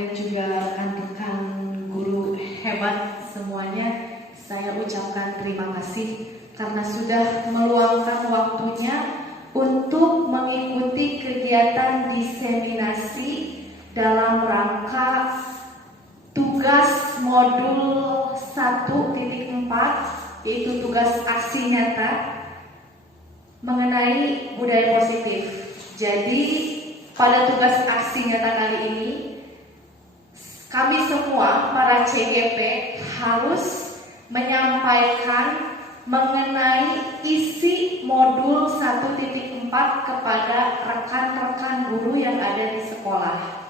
dan juga rekan-rekan guru hebat semuanya, saya ucapkan terima kasih karena sudah meluangkan waktunya untuk mengikuti kegiatan diseminasi dalam rangka tugas modul 1.4, yaitu tugas aksi nyata mengenai budaya positif. Jadi pada tugas aksi nyata kali ini, kami semua para CGP harus menyampaikan mengenai isi modul 1.4 kepada rekan-rekan guru yang ada di sekolah.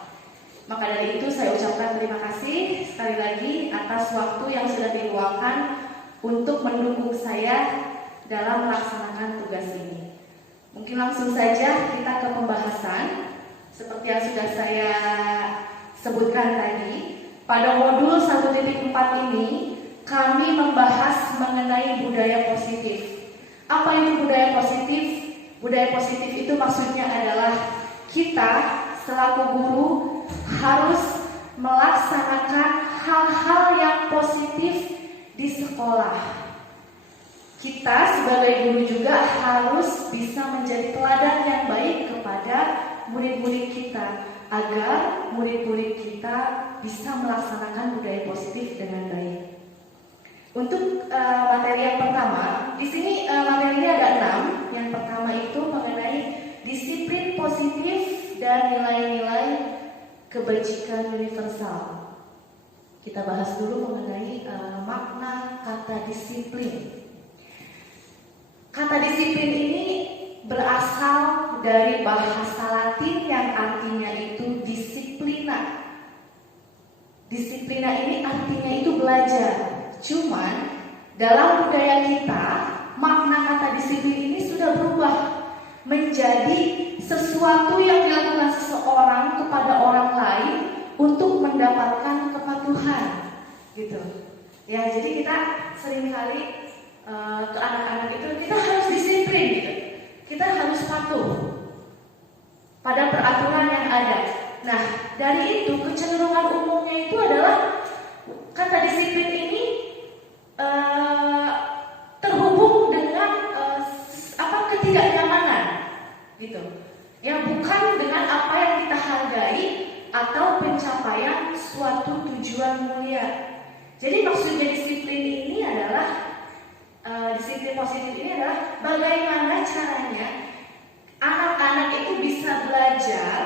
Maka dari itu saya ucapkan terima kasih sekali lagi atas waktu yang sudah diluangkan untuk mendukung saya dalam melaksanakan tugas ini. Mungkin langsung saja kita ke pembahasan. Seperti yang sudah saya sebutkan tadi, pada modul 1.4 ini kami membahas mengenai budaya positif. Apa itu budaya positif? Budaya positif itu maksudnya adalah kita selaku guru harus melaksanakan hal-hal yang positif di sekolah. Kita sebagai guru juga harus bisa menjadi teladan yang baik kepada murid-murid kita agar murid-murid kita bisa melaksanakan budaya positif dengan baik. Untuk materi yang pertama, di sini materinya ada 6. Yang pertama itu mengenai disiplin positif dan nilai-nilai kebajikan universal. Kita bahas dulu mengenai makna kata disiplin. Kata disiplin ini berasal dari bahasa Latin yang artinya itu disiplina. Disiplina ini artinya itu belajar. Cuman dalam budaya kita, makna kata disiplin ini sudah berubah menjadi sesuatu yang dilakukan seseorang kepada orang lain untuk mendapatkan kepatuhan, gitu. Ya, jadi kita seringkali ke anak-anak itu kita harus disiplin, gitu. Kita harus patuh pada peraturan yang ada. Nah, dari itu kecenderungan umumnya itu adalah kata disiplin ini terhubung dengan ketidaknyamanan, gitu. Ya, bukan dengan apa yang kita hargai atau pencapaian suatu tujuan mulia. Jadi maksudnya disiplin ini adalah disiplin positif ini adalah bagaimana caranya anak-anak itu bisa belajar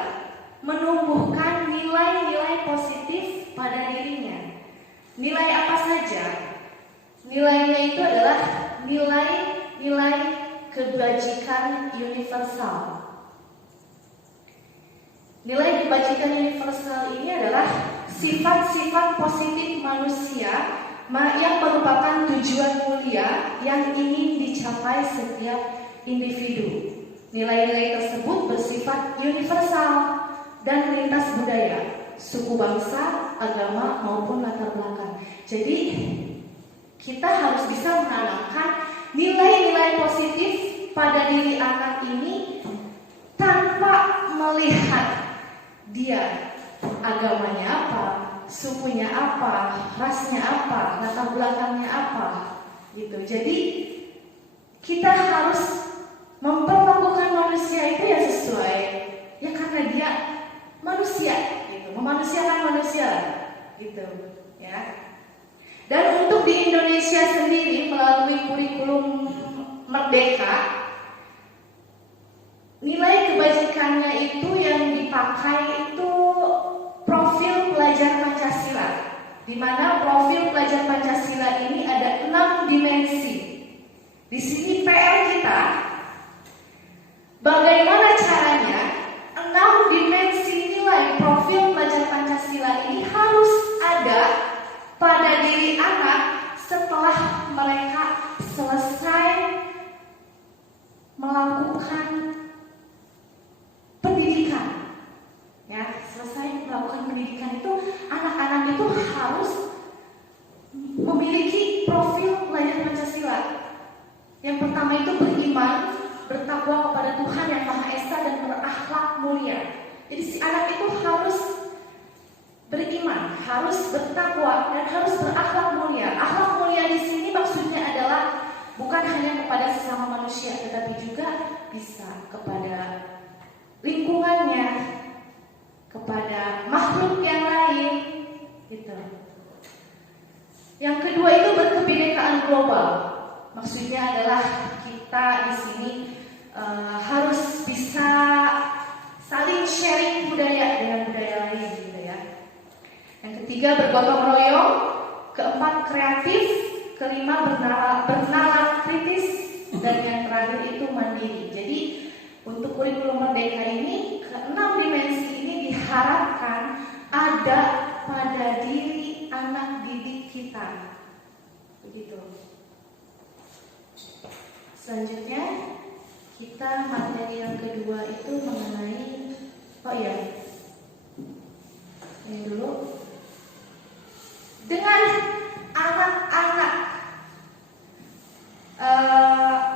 menumbuhkan nilai-nilai positif pada dirinya. Nilai apa saja? Nilainya itu adalah nilai-nilai kebajikan universal. Nilai kebajikan universal ini adalah sifat-sifat positif manusia yang merupakan tujuan mulia yang ingin dicapai setiap individu. Nilai-nilai tersebut bersifat universal dan lintas budaya, suku bangsa, agama maupun latar belakang. Jadi kita harus bisa menanamkan nilai-nilai positif pada diri anak ini tanpa melihat dia agamanya apa, sukunya apa, rasnya apa, latar belakangnya apa, gitu. Jadi kita harus memperlakukan manusia itu ya sesuai, ya karena dia manusia, gitu, memanusiakan manusia, gitu, ya. Dan untuk di Indonesia sendiri melalui kurikulum Merdeka, nilai kebajikannya itu yang dipakai itu profil pelajar Pancasila, di mana profil pelajar Pancasila ini ada 6 dimensi. Di sini PR kita, bagaimana caranya 6 dimensi nilai profil pelajar Pancasila ini harus ada pada diri anak setelah mereka selesai melakukan pendidikan. Ya, selesai melakukan pendidikan itu anak-anak itu harus memiliki profil pelajar Pancasila. Yang pertama itu beriman, bertakwa kepada Tuhan yang Maha Esa dan berakhlak mulia. Jadi si anak itu harus beriman, harus bertakwa, dan harus berakhlak mulia. Akhlak mulia di sini maksudnya adalah bukan hanya kepada sesama manusia, tetapi juga bisa kepada lingkungannya, kepada makhluk yang lain, gitu. Yang kedua itu berkebinekaan global. Maksudnya adalah kita di sini harus bisa saling sharing budaya dengan budaya lain, gitu ya. Yang ketiga bergotong royong, keempat kreatif, kelima bernalar kritis, dan yang terakhir itu mandiri. Jadi untuk kurikulum merdeka ini, keenam dimensi ini diharapkan ada pada diri anak didik kita. Begitu. Selanjutnya kita materi yang kedua itu mengenai ini dulu. Dengan anak-anak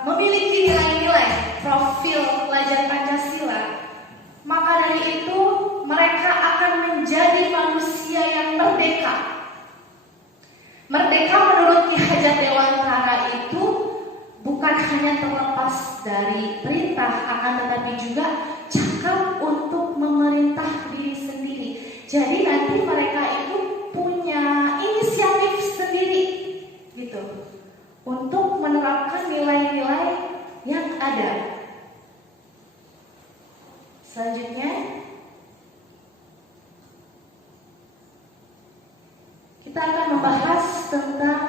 memiliki nilai-nilai profil pelajar Pancasila, maka dari itu mereka akan menjadi manusia yang merdeka. Merdeka menurut Ki Hajat Dewantara itu bukan hanya terlepas dari perintah, akan tetapi juga cakap untuk memerintah diri sendiri. Jadi nanti mereka itu punya inisiatif sendiri, gitu, untuk menerapkan nilai-nilai yang ada. Selanjutnya kita akan membahas tentang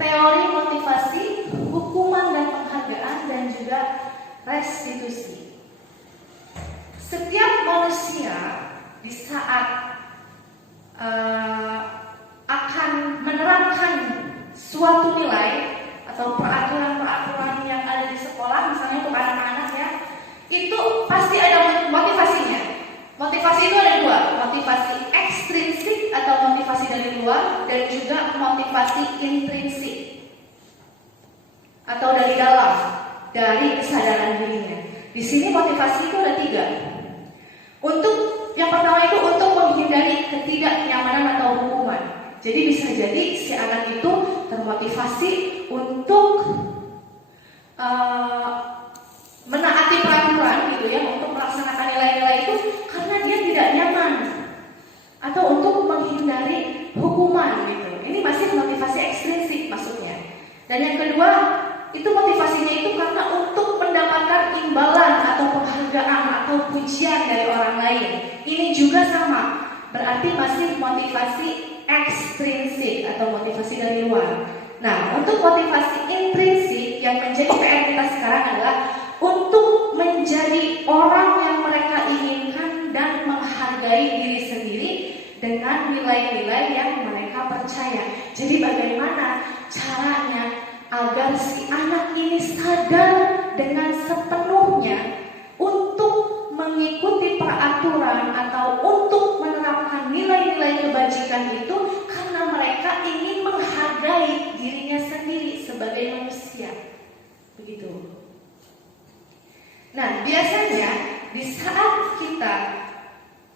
teori motivasi, hukuman dan penghargaan, dan juga restitusi. Setiap manusia di saat akan menerapkan suatu nilai atau peraturan-peraturan yang ada di sekolah, misalnya untuk anak-anak ya, itu pasti ada motivasinya. Motivasi itu ada dua, motivasi ekstrinsik atau motivasi dari luar, dan juga motivasi intrinsik atau dari dalam, dari kesadaran dirinya. Di sini motivasi itu ada tiga. Yang pertama itu untuk menghindari ketidaknyamanan atau hukuman. Jadi bisa jadi si anak itu termotivasi untuk menaati peraturan, gitu ya, untuk melaksanakan nilai-nilai itu karena dia tidak nyaman, atau untuk menghindari hukuman, gitu. Ini masih motivasi ekstrinsik maksudnya. Dan yang kedua itu motivasinya itu karena untuk mendapatkan imbalan atau penghargaan atau pujian dari orang lain. Ini juga sama, berarti masih motivasi ekstrinsik atau motivasi dari luar. Nah, untuk motivasi intrinsik yang menjadi PR kita sekarang adalah untuk menjadi orang yang mereka inginkan dan menghargai diri sendiri dengan nilai-nilai yang mereka percaya. Jadi bagaimana caranya agar si anak ini sadar dengan sepenuhnya untuk mengikuti peraturan atau untuk menerapkan nilai-nilai kebajikan itu karena mereka ingin menghargai dirinya sendiri sebagai manusia. Begitu. Nah, biasanya di saat kita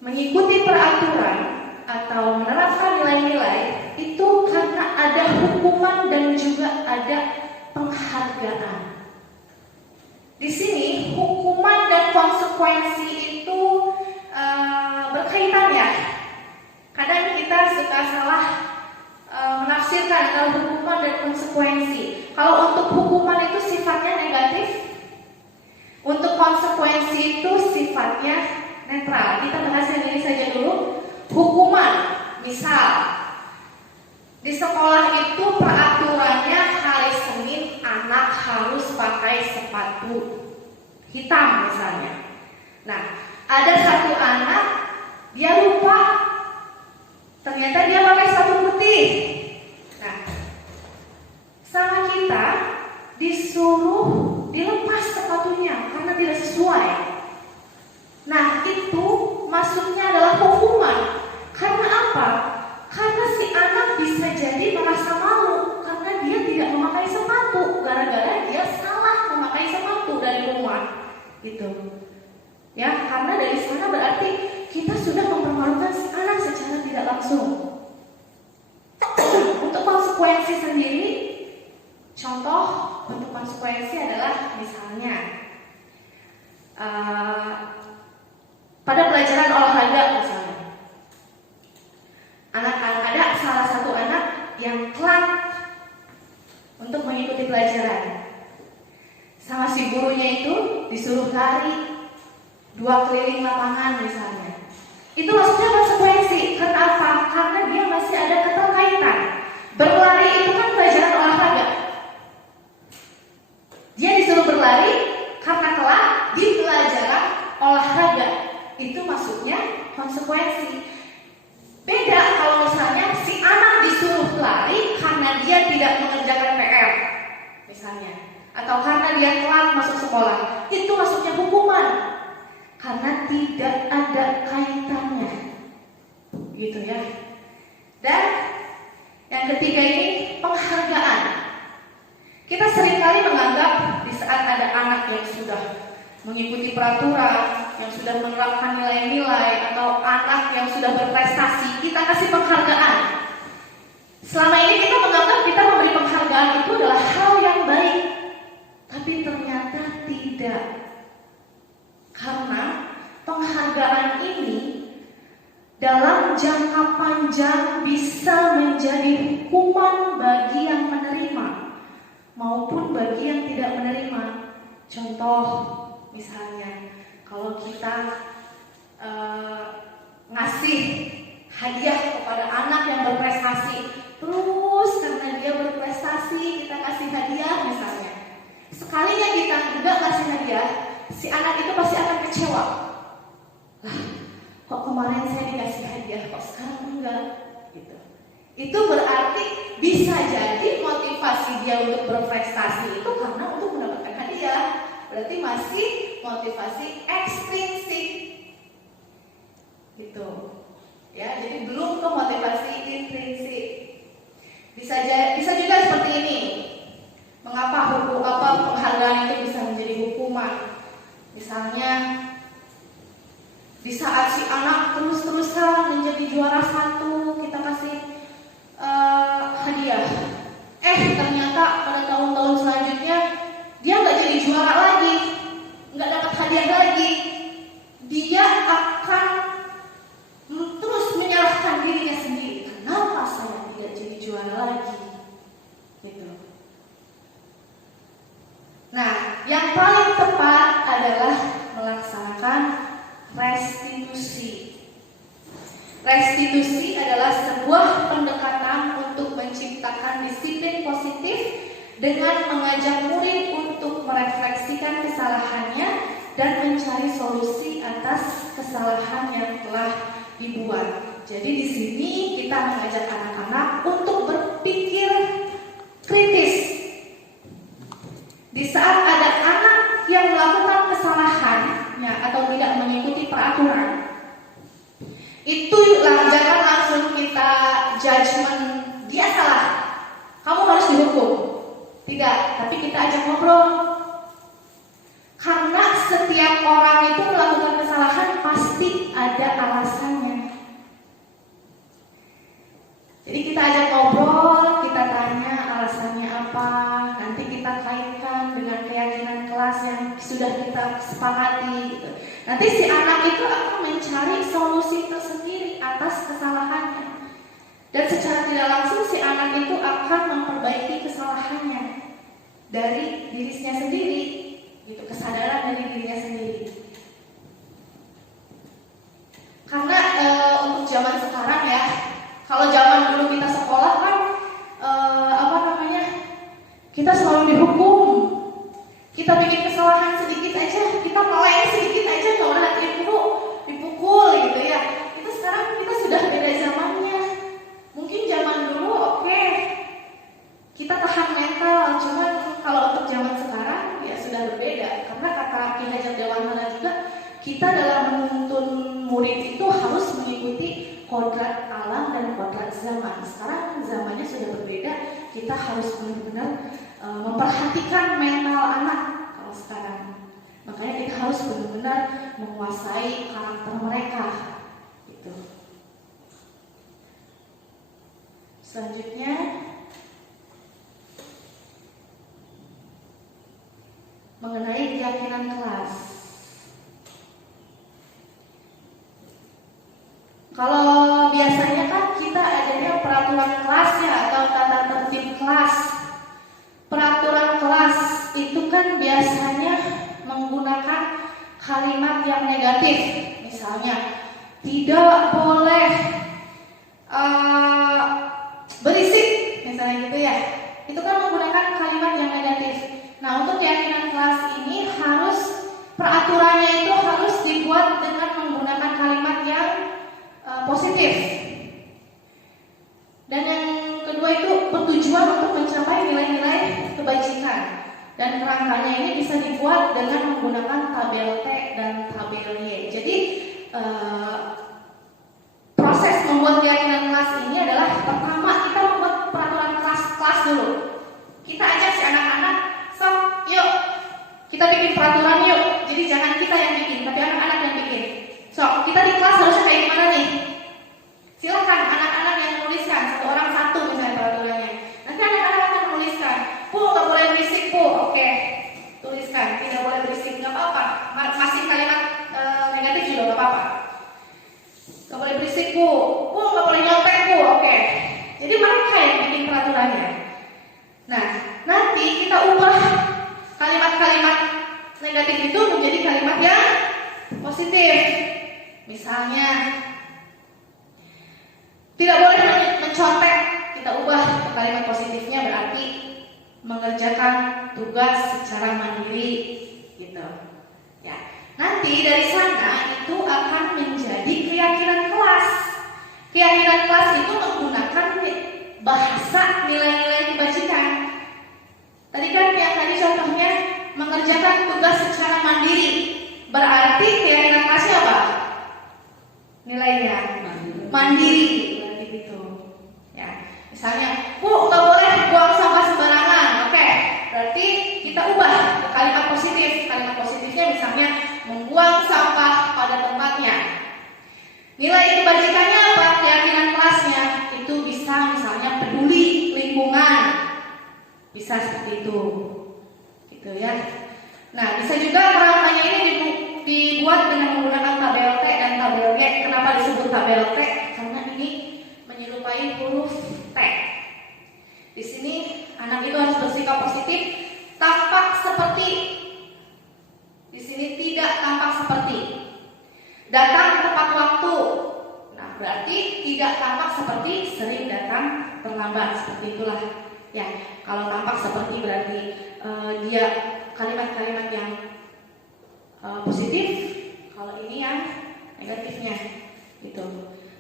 mengikuti peraturan atau menerapkan nilai-nilai itu karena ada hukuman dan juga ada penghargaan. Di sini hukuman dan konsekuensi itu berkaitan ya. Kadang kita suka salah menafsirkan antara hukuman dan konsekuensi. Kalau untuk hukuman itu sifatnya negatif, untuk konsekuensi itu sifatnya netral. Kita bahas yang ini saja dulu. Hukuman, misal di sekolah itu peraturannya hari Senin anak harus pakai sepatu hitam misalnya. Nah, ada satu anak dia lupa, ternyata dia pakai sepatu putih. Nah, sama kita disuruh dilepas sepatunya karena tidak sesuai. Nah, itu maksudnya adalah hukuman. Karena apa? Karena si anak bisa jadi merasa malu karena dia tidak memakai sepatu, gara-gara dia salah memakai sepatu dari rumah, gitu. Ya, karena dari sana berarti kita sudah mempermalukan si anak secara tidak langsung. Untuk konsekuensi sendiri, contoh untuk konsekuensi adalah misalnya pada pelajaran olahraga misalnya, ada salah satu anak yang telat untuk mengikuti pelajaran, sama si gurunya itu disuruh lari 2 keliling lapangan misalnya. Itu maksudnya konsekuensi. Karena apa? Karena dia masih ada keterkaitan. Berlari itu kan pelajaran olahraga. Dia disuruh berlari karena telat di pelajaran olahraga. Itu maksudnya konsekuensi. Beda kalau misalnya si anak disuruh lari karena dia tidak mengerjakan PR misalnya, atau karena dia telat masuk sekolah. Itu maksudnya hukuman, karena tidak ada kaitannya, gitu ya. Dan yang ketiga ini penghargaan. Kita seringkali menganggap di saat ada anak yang sudah mengikuti peraturan, yang sudah menerapkan nilai-nilai, atau anak yang sudah berprestasi, kita kasih penghargaan. Selama ini kita menganggap kita memberi penghargaan itu adalah hal yang baik, tapi ternyata tidak. Karena penghargaan ini dalam jangka panjang bisa menjadi hukuman bagi yang menerima maupun bagi yang tidak menerima. Contoh misalnya, kalau kita ngasih hadiah kepada anak yang berprestasi, terus karena dia berprestasi kita kasih hadiah misalnya, sekalinya kita juga kasih hadiah, si anak itu pasti akan kecewa. Lah, kok kemarin saya dikasih hadiah, kok sekarang enggak? Gitu. Itu berarti bisa jadi motivasi dia untuk berprestasi itu karena untuk mendapatkan hadiah. Berarti masih motivasi ekstrinsik. Gitu. Ya, jadi belum ke motivasi intrinsik. Bisa juga seperti ini. Mengapa penghargaan itu bisa menjadi hukuman? Misalnya di saat si anak terus-terusan menjadi juara 1, kita kasih hadiah. Ternyata pada tahun-tahun selanjutnya dia nggak jadi juara lagi, nggak dapat hadiah lagi. Dia akan terus menyalahkan dirinya sendiri. Kenapa saya tidak jadi juara lagi? Gitu. Nah, yang paling tepat adalah melaksanakan restitusi. Restitusi adalah sebuah pendekatan untuk menciptakan disiplin positif dengan mengajak murid untuk merefleksikan kesalahannya dan mencari solusi atas kesalahan yang telah dibuat. Jadi di sini kita mengajak anak-anak untuk berpikir kritis. Di saat ada anak yang melakukan kesalahannya atau tidak mengikuti peraturan, itulah jangan langsung kita judgement dia salah, kamu harus dihukum. Tidak, tapi kita ajak ngobrol. Karena setiap orang itu melakukan kesalahan pasti ada alasannya. Jadi kita ajak ngobrol, kita tanya alasannya apa, nanti kita kaitkan dengan keyakinan kelas yang sudah kita sepakati gitu. Nanti si anak itu akan mencari solusi tersendiri atas kesalahannya. Dan secara tidak langsung si anak itu akan memperbaiki kesalahannya dari dirinya sendiri, gitu, kesadaran dari dirinya sendiri. Karena untuk zaman sekarang ya, kalau zaman dulu kita sekolah kan kita selalu dihukum. Kita bikin kesalahan sedikit aja, kita meleng sedikit aja, kalau ada dipukul gitu ya. Itu sekarang kita sudah beda zamannya. Mungkin zaman dulu oke, kita tahan mental, cuman kalau untuk zaman sekarang ya sudah berbeda. Karena kata Ki Hajar Dewantara juga, kita dalam menuntun murid itu harus mengikuti kodrat alam dan kodrat zaman. Sekarang zamannya sudah berbeda, kita harus benar-benar memperhatikan mental anak kalau sekarang. Makanya kita harus benar-benar benar-benar menguasai karakter mereka. Gitu. Selanjutnya mengenai keyakinan kelas. Kalau biasanya kan kita adanya peraturan kelas ya, atau tata tertib kelas. Peraturan kelas itu kan biasanya menggunakan kalimat yang negatif. Misalnya, tidak boleh berisik, misalnya gitu ya. Itu kan menggunakan kalimat yang negatif. Nah, untuk keyakinan kelas ini peraturannya itu harus dibuat dengan menggunakan kalimat yang positif. Dan yang kedua itu bertujuan untuk mencapai nilai-nilai kebajikan. Dan kerangkanya ini bisa dibuat dengan menggunakan tabel T dan tabel Y. Jadi proses membuat keyakinan kelas ini adalah pertama kita membuat peraturan kelas dulu. Kita ajak si anak-anak, sok, yuk kita bikin peraturan yuk. Jadi jangan kita yang bikin, tapi anak-anak yang bikin. Sok, kita di kelas harusnya kayak gimana nih? Silakan anak-anak yang menuliskan, satu orang satu misalnya peraturannya. Nanti anak-anak akan menuliskan, Bu nggak boleh berisik Bu, oke, tuliskan tidak boleh berisik, nggak apa-apa. Masih kalimat negatif juga nggak apa-apa. Nggak boleh berisik Bu nggak boleh nyontek Bu, oke. Jadi mereka yang bikin peraturannya. Nah, nanti kita ubah kalimat-kalimat negatif itu menjadi kalimat yang positif. Misalnya, tidak boleh mencontek, kita ubah ke kalimat positifnya berarti mengerjakan tugas secara mandiri, gitu. Ya, nanti dari sana itu akan menjadi keyakinan kelas. Keyakinan kelas itu menggunakan bahasa nilai-nilai kebajikan. Tadi kan yang tadi contohnya mengerjakan tugas secara mandiri, berarti keyakinan kelasnya apa? Nilainya mandiri. Misalnya, Bu nggak boleh buang sampah sembarangan, oke. Berarti kita ubah ke kalimat positif. Kalimat positifnya misalnya membuang sampah pada tempatnya. Nilai kebajikannya apa? Keyakinan kelasnya itu bisa misalnya peduli lingkungan, bisa seperti itu, gitu ya. Nah, bisa juga kerangkanya ini dibuat dengan menggunakan tabel T dan tabel G. Kenapa disebut tabel T? Karena ini menyerupai huruf T. Di sini anak itu harus bersikap positif, tampak seperti. Di sini tidak tampak seperti. Datang tepat waktu. Nah, berarti tidak tampak seperti, sering datang terlambat. Seperti itulah. Ya, kalau tampak seperti berarti dia kalimat-kalimat yang positif. Kalau ini yang negatifnya, gitu.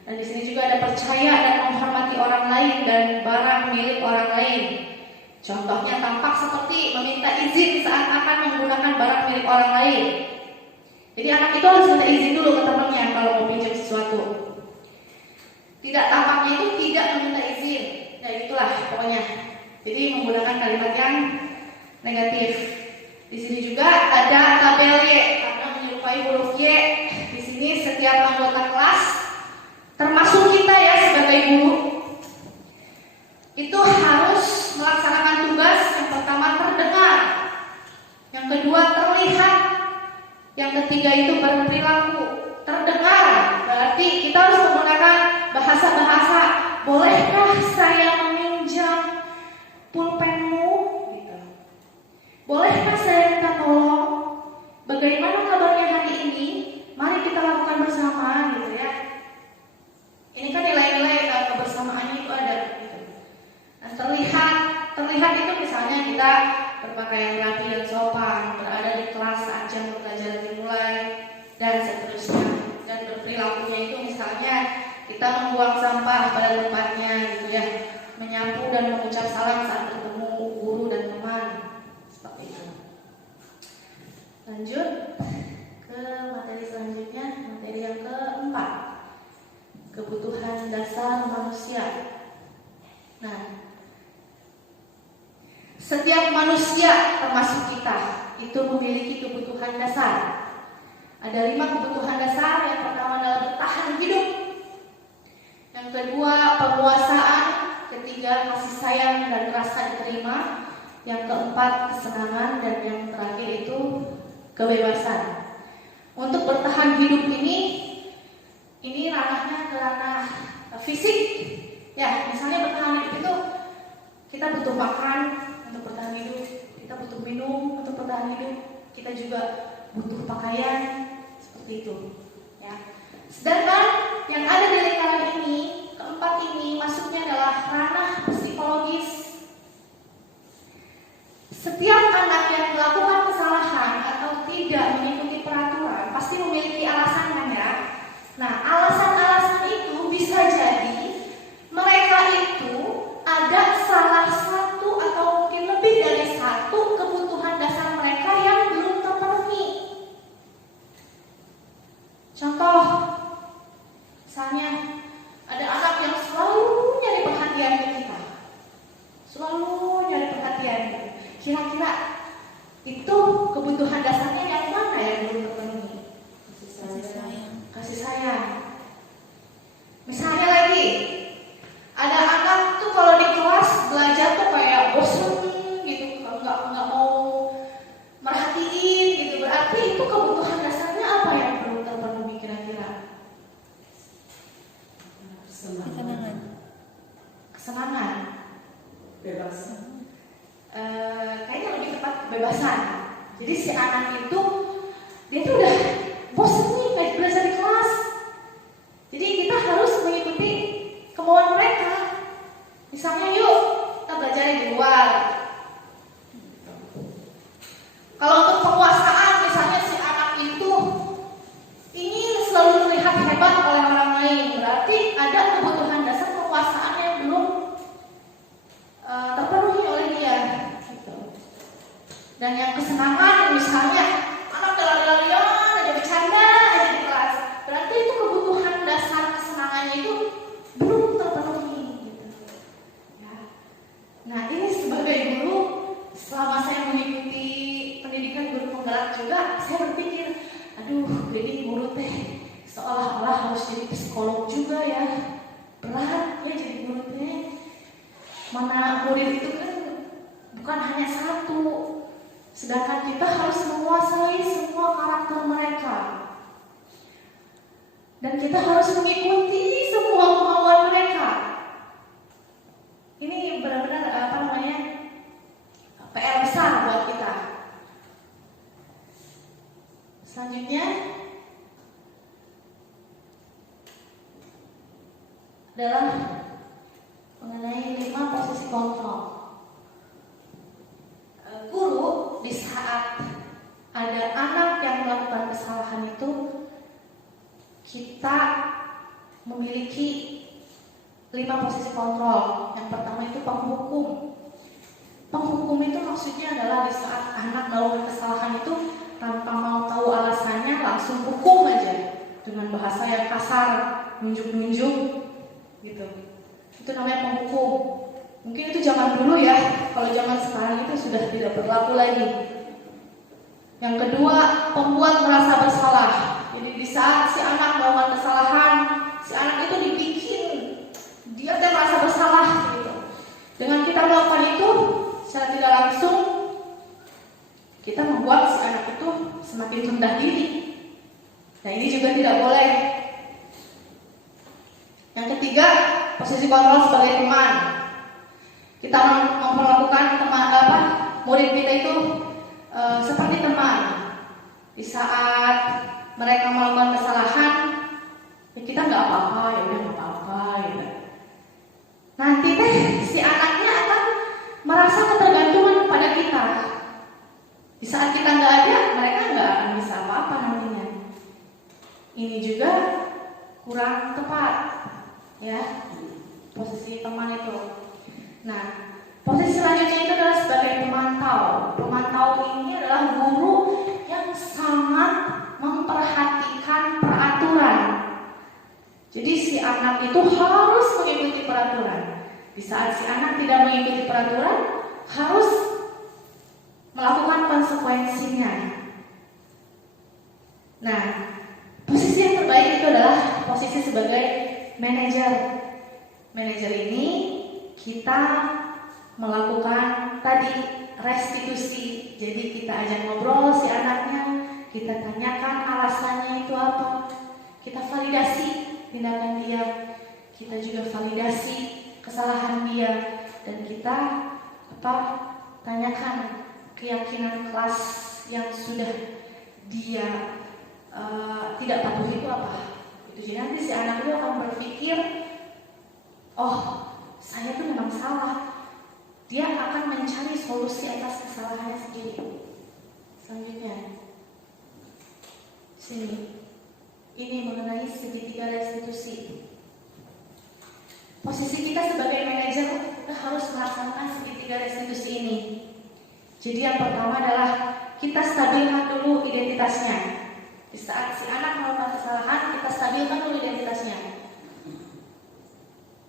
Dan di sini juga ada percaya dan menghormati orang lain dan barang milik orang lain. Contohnya tampak seperti meminta izin saat akan menggunakan barang milik orang lain. Jadi anak itu harus minta izin dulu ke temannya kalau mau pinjam sesuatu. Tidak tampaknya itu tidak meminta izin. Nah, itulah pokoknya. Jadi menggunakan kalimat yang negatif. Di sini juga ada tabel Y karena menyerupai huruf Y. Di sini setiap anggota kelas termasuk kita ya sebagai guru itu harus melaksanakan tugas. Yang pertama terdengar, yang kedua terlihat, yang ketiga itu berperilaku. Terdengar berarti kita harus menggunakan bahasa-bahasa. Bolehkah saya meminjam pulpenmu? Gitu. Bolehkah saya minta tolong? Bagaimana kabarnya hari ini? Mari kita lakukan bersama, gitu ya. Ini kan nilai-nilai kebersamaannya itu ada. Gitu. Nah, terlihat itu misalnya kita berpakaian rapi dan sopan, berada di kelas saat jam pelajaran dimulai, dan seterusnya. Dan berperilakunya itu misalnya kita membuang sampah pada tempatnya, gitu ya, menyapu dan mengucap salam saat bertemu guru dan teman, seperti itu. Lanjut ke materi selanjutnya, materi yang keempat, kebutuhan dasar manusia. Nah, setiap manusia termasuk kita itu memiliki kebutuhan dasar. Ada 5 kebutuhan dasar. Yang pertama adalah bertahan hidup. Yang kedua, penguasaan. Ketiga, kasih sayang dan rasa diterima. Yang keempat, kesenangan. Dan yang terakhir itu kebebasan. Untuk bertahan hidup ini ranahnya ke ranah fisik. Ya, misalnya bertahan hidup itu kita butuh makan untuk bertahan hidup, kita butuh minum untuk bertahan hidup, kita juga butuh pakaian seperti itu. Ya. Sedangkan yang ada di lingkaran ini, keempat ini masuknya adalah ranah psikologis. Setiap anak yang melakukan kesalahan atau tidak mengikuti peraturan pasti memiliki alasan kan ya. Nah, alasan-alasan itu bisa jadi mereka itu ada salah satu atau mungkin lebih dari satu kebutuhan dasar mereka yang belum terpenuhi. Contoh, misalnya ada anak yang selalu nyari perhatian ke kita, selalu nyari perhatian. Kira-kira itu kebutuhan dasarnya yang mana yang belum terpenuhi? Kasih sayang. Misalnya lagi, ada anak tuh kalau di kelas belajar tuh kayak bosan gitu, nggak mau merhatiin gitu. Berarti itu kebutuhan dasarnya apa yang belum terpenuhi kira-kira? Kesenangan. Bebas. Kayaknya lebih tepat kebebasan. Jadi si anak itu dia tuh udah bosan nih kayak belajar di kelas. Jadi kita harus mengikuti kemauan mereka. Misalnya yuk kita belajar di luar. Kalau untuk penguasaan, misalnya si anak itu ingin selalu terlihat hebat oleh orang lain, berarti ada kebutuhan dasar penguasaan yang belum terpenuhi oleh dia. Gitu. Dan yang kesenangan, misalnya anak lari-larian aja bercanda aja di kelas, berarti itu kebutuhan dasar kesenangannya itu belum terpenuhi. Gitu. Ya. Nah, ini sebagai guru, selama saya mengikuti pendidikan guru penggerak juga, saya berpikir, aduh, ini guru teh seolah-olah harus jadi psikolog juga ya, berat ya jadi guru teh. Mana murid itu kan bukan hanya satu, sedangkan kita harus menguasai semua karakter mereka, dan kita harus mengikuti semua kemauan mereka. Ini benar-benar PR besar buat kita. Selanjutnya adalah mengenai 5 posisi kontrol. Guru di saat ada anak yang melakukan kesalahan itu, kita memiliki 5 posisi kontrol. Yang pertama itu penghukum. Penghukum itu maksudnya adalah di saat anak melakukan kesalahan itu tanpa mau tahu alasannya langsung hukum aja dengan bahasa yang kasar, nunjuk-nunjuk gitu. Itu namanya penghukum. Mungkin itu zaman dulu ya, kalau zaman sekarang itu sudah tidak berlaku lagi. Yang kedua, pembuat merasa bersalah. Jadi di saat si anak melakukan kesalahan, si anak itu dibikin dia merasa bersalah gitu. Dengan kita melakukan itu secara tidak langsung, kita membuat si anak itu semakin rendah diri. Nah, ini juga tidak boleh. Yang ketiga, posisi kontrol sebagai teman. Kita memperlakukan murid kita itu seperti teman. Di saat mereka melakukan kesalahan, ya kita nggak apa-apa, ya udah nggak apa-apa, gitu. Nanti teh si anaknya akan merasa ketergantungan kepada kita. Di saat kita nggak ada, mereka nggak akan bisa apa-apa nantinya. Ini juga kurang tepat, ya, posisi teman itu. Nah, posisi selanjutnya itu adalah sebagai pemantau. Pemantau ini adalah guru yang sangat memperhatikan peraturan. Jadi si anak itu harus mengikuti peraturan. Di saat si anak tidak mengikuti peraturan, harus melakukan konsekuensinya. Nah, posisi yang terbaik itu adalah posisi sebagai manajer. Manajer ini kita melakukan tadi restitusi. Jadi kita ajak ngobrol si anaknya, kita tanyakan alasannya itu apa, kita validasi tindakan dia, kita juga validasi kesalahan dia, dan kita tanyakan keyakinan kelas yang sudah dia tidak patuhi itu apa. Jadi nanti si anak itu akan berpikir, oh saya tuh memang salah. Dia akan mencari solusi atas kesalahannya sendiri. Selanjutnya, sini, ini mengenai segitiga restitusi. Posisi kita sebagai manajer, kita harus melaksanakan segitiga restitusi ini. Jadi yang pertama adalah kita stabilkan dulu identitasnya. Di saat si anak melakukan kesalahan, kita stabilkan dulu identitasnya.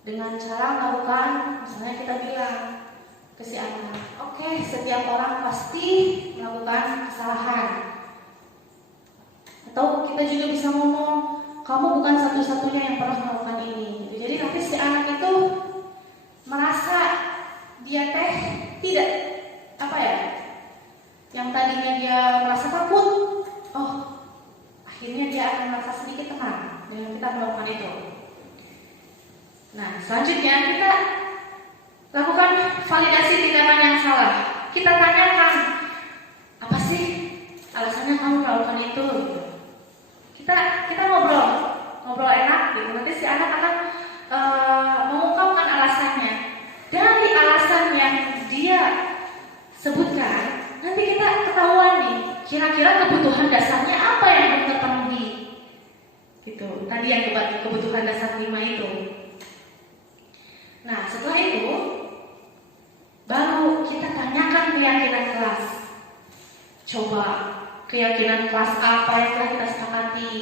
Dengan cara melakukan, misalnya kita bilang ke si anak, oke, setiap orang pasti melakukan kesalahan. Atau kita juga bisa ngomong, kamu bukan satu-satunya yang pernah melakukan ini. Jadi nanti si anak itu merasa dia tidak yang tadinya dia merasa takut, oh akhirnya dia akan merasa sedikit tenang dengan kita melakukan itu. Nah, selanjutnya kita lakukan validasi tindakan yang salah. Kita tanyakan, apa sih alasannya kamu melakukan itu? Kita ngobrol enak gitu. Nanti si anak akan mengungkapkan alasannya. Dari alasan yang dia sebutkan, nanti kita ketahuan nih, kira-kira kebutuhan dasarnya apa yang belum terpenuhi. Gitu. Tadi yang kebutuhan dasar 5 itu. Nah, setelah itu baru kita tanyakan keyakinan kelas. Coba keyakinan kelas apa yang telah kita sepakati?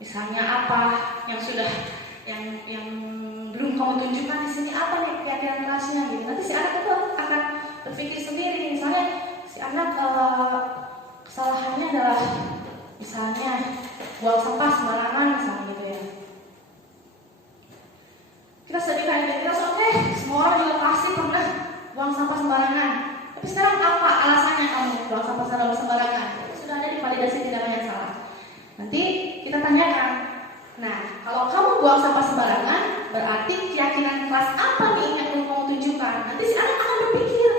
Misalnya apa yang sudah yang belum kamu tunjukkan di sini, apa nih keyakinan kelasnya gitu. Nanti si anak itu akan berpikir sendiri. Misalnya si anak kesalahannya adalah misalnya buang sampah sembarangan misalnya gitu ya. Kita sediakan identitas, oke, semua orang juga pasti pernah buang sampah sembarangan. Tapi sekarang apa alasannya kamu buang sampah sembarangan? Itu sudah ada di validasi tindakan yang salah. Nanti kita tanyakan, nah kalau kamu buang sampah sembarangan, berarti keyakinan kelas apa nih yang kamu tunjukkan? Nanti si anak akan berpikir,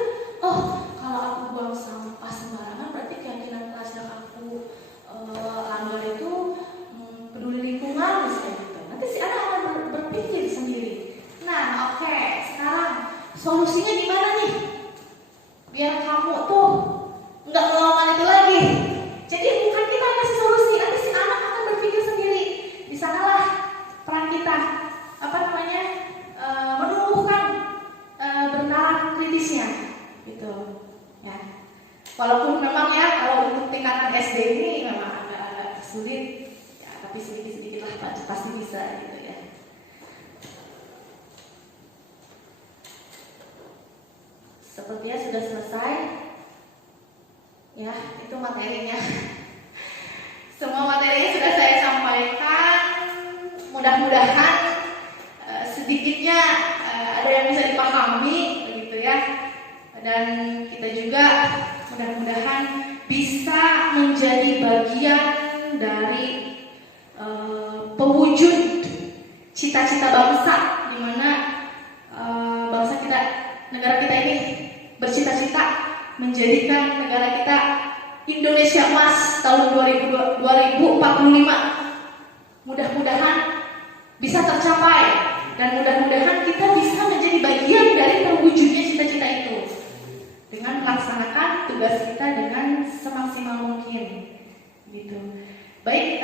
oh kalau aku buang sampah sembarangan, berarti keyakinan kelas yang aku langgar itu peduli lingkungan misalnya gitu. Nanti si anak akan berpikir sendiri. Nah, oke, sekarang solusinya gimana nih? Biar kamu tuh nggak melakukan itu lagi. Jadi bukan kita yang kasih solusi, nanti si anak akan berpikir sendiri. Di sanalah peran kita, menumbuhkan bernalar kritisnya, gitu. Ya. Walaupun memang ya kalau untuk tingkatan SD ini memang agak sulit, ya, tapi sedikit-sedikit lah pasti bisa, gitu ya. Sepertinya sudah selesai. Ya, itu materinya. Semua materinya sudah saya sampaikan. Mudah-mudahan sedikitnya ada yang bisa dipahami, begitu ya. Dan kita juga mudah-mudahan bisa menjadi bagian dari pewujud cita-cita bangsa, di mana bangsa kita, negara kita ini bercita-cita menjadikan negara kita Indonesia Emas tahun 2045. Mudah-mudahan bisa tercapai, dan mudah-mudahan kita bisa menjadi bagian dari terwujudnya cita-cita itu dengan melaksanakan tugas kita dengan semaksimal mungkin, gitu. Baik,